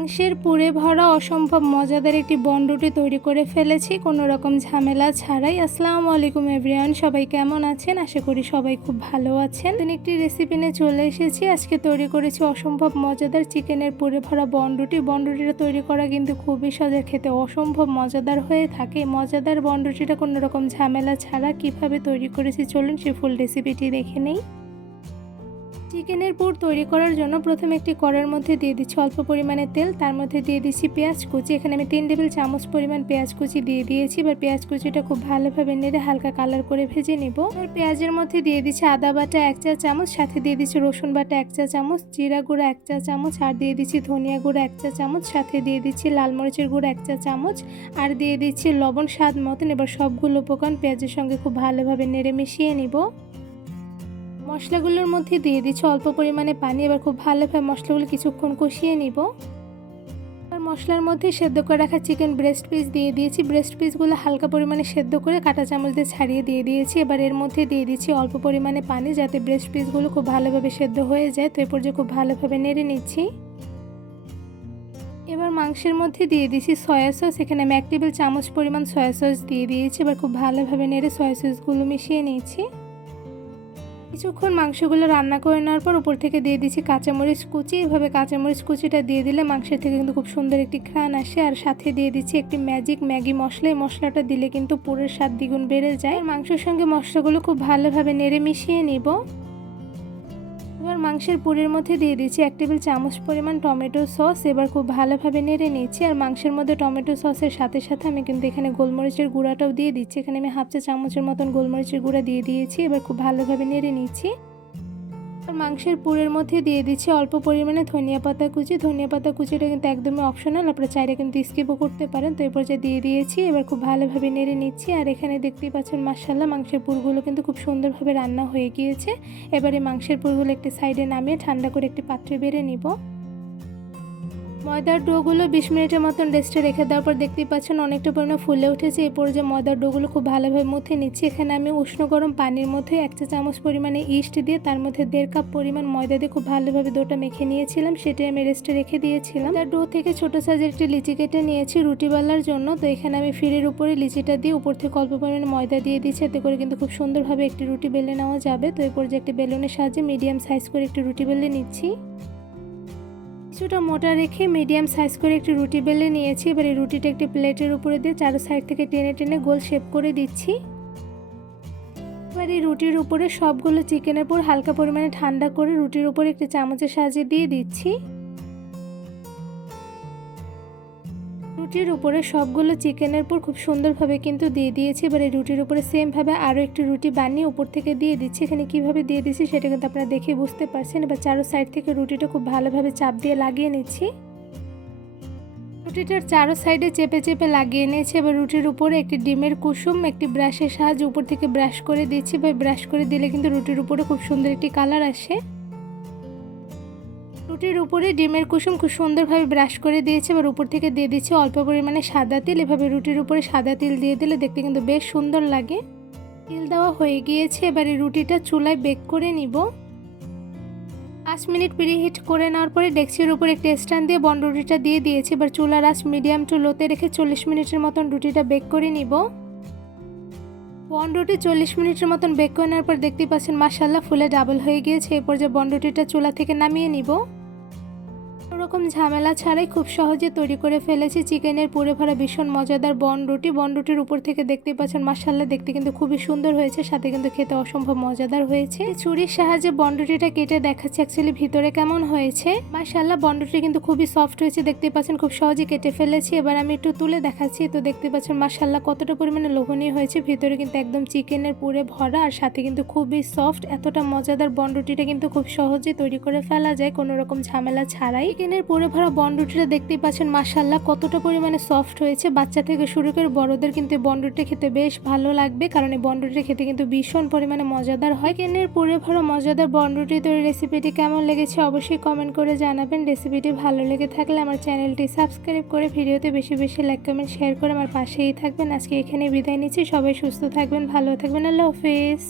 মাংসের পুরে ভরা অসম্ভব মজাদার একটি বনরুটি তৈরি করে ফেলেছি, কোনো রকম ঝামেলা ছাড়াই। আসসালামু আলাইকুম এভরিওয়ান, সবাই কেমন আছেন? আশা করি সবাই খুব ভালো আছেন। একটি রেসিপি নিয়ে চলে এসেছি। আজকে তৈরি করেছি অসম্ভব মজাদার চিকেনের পুরে ভরা বনরুটি বনরুটিটা তৈরি করা কিন্তু খুবই সজা খেতে অসম্ভব মজাদার হয়ে থাকে। মজাদার বনরুটিটা কোনো রকম ঝামেলা ছাড়া কীভাবে তৈরি করেছি চলুন সে ফুল রেসিপিটি দেখে নেই। চিকেনের পুর তৈরি করার জন্য প্রথমে একটি কড়ার মধ্যে দিয়ে দিচ্ছি অল্প পরিমাণে তেল। তার মধ্যে দিয়ে দিচ্ছি পেঁয়াজ কুচি। এখানে আমি তিন টেবিল চামচ পরিমাণ পেঁয়াজ কুচি দিয়ে দিয়েছি। এবার পেঁয়াজ কুচিটা খুব ভালোভাবে নেড়ে হালকা কালার করে ভেজে নেব। এবার পেঁয়াজের মধ্যে দিয়ে দিচ্ছি আদা বাটা এক চা চামচ, সাথে দিয়ে দিচ্ছি রসুন বাটা এক চা চামচ, জিরা গুঁড়া এক চা চামচ, আর দিয়ে দিচ্ছি ধনিয়া গুঁড়া এক চা চামচ, সাথে দিয়ে দিচ্ছি লাল মরিচের গুঁড়া এক চা চামচ, আর দিয়ে দিচ্ছি লবণ স্বাদ মতন। এবার সবগুলো উপকরণ পেঁয়াজের সঙ্গে খুব ভালোভাবে নেড়ে মিশিয়ে নিব। মশলাগুলোর মধ্যে দিয়ে দিচ্ছি। অল্প পরিমাণে পানি, এবার খুব ভালোভাবে মশলাগুলো কিছুক্ষণ কষিয়ে নিব। আর মশলার মধ্যে সেদ্ধ করে রাখা চিকেন ব্রেস্ট পিস দিয়ে দিয়েছি। ব্রেস্ট পিসগুলো হালকা পরিমাণে সেদ্ধ করে কাঁটা চামচ দিয়ে ছাড়িয়ে দিয়ে দিয়েছি। এবার এর মধ্যে দিয়ে দিচ্ছি অল্প পরিমাণে পানি যাতে ব্রেস্ট পিসগুলো খুব ভালোভাবে সেদ্ধ হয়ে যায়। তো এরপর যে খুব ভালোভাবে নেড়ে নিচ্ছি। এবার মাংসের মধ্যে দিয়ে দিয়েছি সয়া সস এখানে আমি এক টেবিল চামচ পরিমাণ সয়া সস দিয়ে দিয়েছি। এবার খুব ভালোভাবে নেড়ে সয়া সসগুলো মিশিয়ে নিয়েছি। কিছুক্ষণ মাংসগুলো রান্না করে নেওয়ার পর উপর থেকে দিয়ে দিচ্ছি কাঁচামরিচ কুচি। এভাবে কাঁচামরিচ কুচিটা দিয়ে দিলে মাংসের থেকে কিন্তু খুব সুন্দর একটি ঘ্রাণ আসে। আর সাথে দিয়ে দিচ্ছি একটি ম্যাজিক ম্যাগি মশলা। এই মশলাটা দিলে কিন্তু পুরের স্বাদ দ্বিগুণ বেড়ে যায়। মাংসের সঙ্গে মশলাগুলো খুব ভালোভাবে নেড়ে মিশিয়ে নিব। এবার মাংসের পুরের মধ্যে দিয়ে দিচ্ছি এক টেবিল চামচ পরিমাণ টমেটো সস। এবার খুব ভালোভাবে নেড়ে নিচ্ছি আর মাংসের মধ্যে টমেটো সসের সাথে সাথে আমি কিন্তু এখানে গোলমরিচের গুঁড়াটাও দিয়ে দিচ্ছি। এখানে আমি হাফ চা চামচের মতন গোলমরিচের গুঁড়া দিয়ে দিয়েছি। এবার খুব ভালোভাবে নেড়ে নিচ্ছি। মাংসের পুরের মধ্যে দিয়ে দিচ্ছি অল্প পরিমাণে ধনিয়া পাতা কুচি। ধনিয়া পাতা কুচিটা কিন্তু একদমই অপশনাল আপনারা চাইলে কিন্তু স্কিপও করতে পারেন। তো এরপর যে দিয়ে দিয়েছি, এবার খুব ভালোভাবে নেড়ে নিচ্ছি। আর এখানে দেখতেই পাচ্ছেন মাসাল্লাহ মাংসের পুরগুলো কিন্তু খুব সুন্দরভাবে রান্না হয়ে গিয়েছে। এবারে মাংসের পুরগুলো একটি সাইডে নামিয়ে ঠান্ডা করে একটি পাত্রে বেড়ে নিব। ময়দার ডোগুলো বিশ মিনিটের মতন রেস্টে রেখে দেওয়ার পর দেখতেই পাচ্ছেন অনেকটা পরিমাণে ফুলে উঠেছে। এরপর যে ময়দার ডোগুলো খুব ভালোভাবে মুথে নিচ্ছি, এখানে আমি উষ্ণ গরম পানির মধ্যে এক চা চামচ পরিমাণে ইস্ট দিয়ে, তার মধ্যে দেড় কাপ পরিমাণ ময়দা দিয়ে খুব ভালোভাবে ডোটা মেখে নিয়েছিলাম, সেটাই আমি রেস্টে রেখে দিয়েছিলাম। তার ডো থেকে ছোট সাইজের একটি লিচি কেটে নিয়েছি রুটি বেলার জন্য, তো এখানে আমি ফিরের উপরে লিচিটা দিয়ে উপর থেকে অল্প পরিমাণে ময়দা দিয়ে দিচ্ছি এতে করে কিন্তু খুব সুন্দরভাবে একটি রুটি বেলে নেওয়া যাবে। তো এরপর যে একটি বেলুনের সাহায্যে মিডিয়াম সাইজ করে একটি রুটি বেলে নিচ্ছি। কিছুটা মোটা রেখে মিডিয়াম সাইজ করে একটি রুটি বেলে নিয়েছি। এবার এই রুটিটা একটি প্লেটের উপরে দিয়ে চারো সাইড থেকে টেনে টেনে গোল শেপ করে দিচ্ছি। এবার এই রুটির উপরে সবগুলো চিকেনের পর হালকা পরিমাণে ঠান্ডা করে রুটির উপরে একটি চামচের সাহায্যে দিয়ে দিচ্ছি। রুটির উপরে সবগুলো চিকেনের পর খুব সুন্দরভাবে কিন্তু দিয়ে দিয়েছি। এবার এই রুটির উপরে সেমভাবে আরও একটি রুটি বানিয়ে উপর থেকে দিয়ে দিচ্ছি। এখানে কীভাবে দিয়ে দিচ্ছি সেটা কিন্তু আপনারা দেখে বুঝতে পারছেন। এবার চারো সাইড থেকে রুটিটা খুব ভালোভাবে চাপ দিয়ে লাগিয়ে নিচ্ছি। রুটিটার চারো সাইডে চেপে চেপে লাগিয়ে নিয়েছি। এবার রুটির উপরে একটি ডিমের কুসুম, একটি ব্রাশের সাহায্যে উপর থেকে ব্রাশ করে দিচ্ছি। বা ব্রাশ করে দিলে কিন্তু রুটির উপরে খুব সুন্দর একটি কালার আসে। রুটির উপরে ডিমের কুসুম খুব সুন্দরভাবে ব্রাশ করে দিয়েছে, এবার উপর থেকে দিয়ে দিচ্ছি অল্প পরিমাণে সাদা তিল। এভাবে রুটির উপরে সাদা তিল দিয়ে দিলে দেখতে কিন্তু বেশ সুন্দর লাগে। তিল দেওয়া হয়ে গিয়েছে, এবার রুটিটা চুলায় বেক করে নিব। পাঁচ মিনিট প্রিহিট করে নেওয়ার পরে ডেক্সির উপরে একটি স্ট্যান্ড দিয়ে বন রুটিটা দিয়ে দিয়েছি। এবার চুলার আঁচ মিডিয়াম টু লোতে রেখে চল্লিশ মিনিটের মতন রুটিটা বেক করে নিব। বন রুটি চল্লিশ মিনিটের মতন বেক করে নেওয়ার পর দেখতেই পাচ্ছেন মাসাল্লাহ ফুলে ডাবল হয়ে গিয়েছে। এরপর যে বন রুটিটা চুলা থেকে নামিয়ে নিব। রকম ঝামেলা ছাড়াই খুব সহজে তৈরি করে ফেলেছি। চিকেনের পুরে ভরা ভীষণ মজাদার বন রুটি। বন রুটির উপর থেকে দেখতে পাচ্ছেন মাসাল্লা দেখতে কিন্তু খুবই সুন্দর হয়েছে, সাথে কিন্তু খেতে অসম্ভব মজাদার হয়েছে। ছুরির সাহায্যে বন রুটিটা কেটে দেখাচ্ছে অ্যাকচুয়ালি ভিতরে কেমন হয়েছে। মাসাল্লাহ বন রুটি কিন্তু খুবই সফট হয়েছে দেখতে পাচ্ছেন, খুব সহজে কেটে ফেলেছি। এবার আমি একটু তুলে দেখাচ্ছি, তো দেখতে পাচ্ছেন মাসাল্লাহ কতটা পরিমাণে লোভনীয় হয়েছে। ভিতরে কিন্তু একদম চিকেনের পুরে ভরা, আর সাথে কিন্তু খুবই সফট এতটা মজাদার বন রুটিটা কিন্তু খুব সহজে তৈরি করে ফেলা যায়, কোনো রকম ঝামেলা ছাড়াই। চিকেনের পুরে ভরা বন দেখতেই পাচ্ছেন মাসাল্লাহ কতটা পরিমাণে সফট হয়েছে। বাচ্চা থেকে শুরু করে বড়দের কিন্তু এই বন রুটি খেতে বেশ ভালো লাগবে, কারণ এই বন রুটি খেতে কিন্তু ভীষণ পরিমাণে মজাদার হয়। কেনের পুরে ভরা মজাদার বন রুটি তৈরি রেসিপিটি কেমন লেগেছে অবশ্যই কমেন্ট করে জানাবেন। রেসিপিটি ভালো লেগে থাকলে আমার চ্যানেলটি সাবস্ক্রাইব করে ভিডিওতে বেশি বেশি লাইক কমেন্ট শেয়ার করে আমার পাশেই থাকবেন। আজকে এখানে বিদায় নিচ্ছি। সবাই সুস্থ থাকবেন, ভালো থাকবেন। আল্লাহ হাফিজ।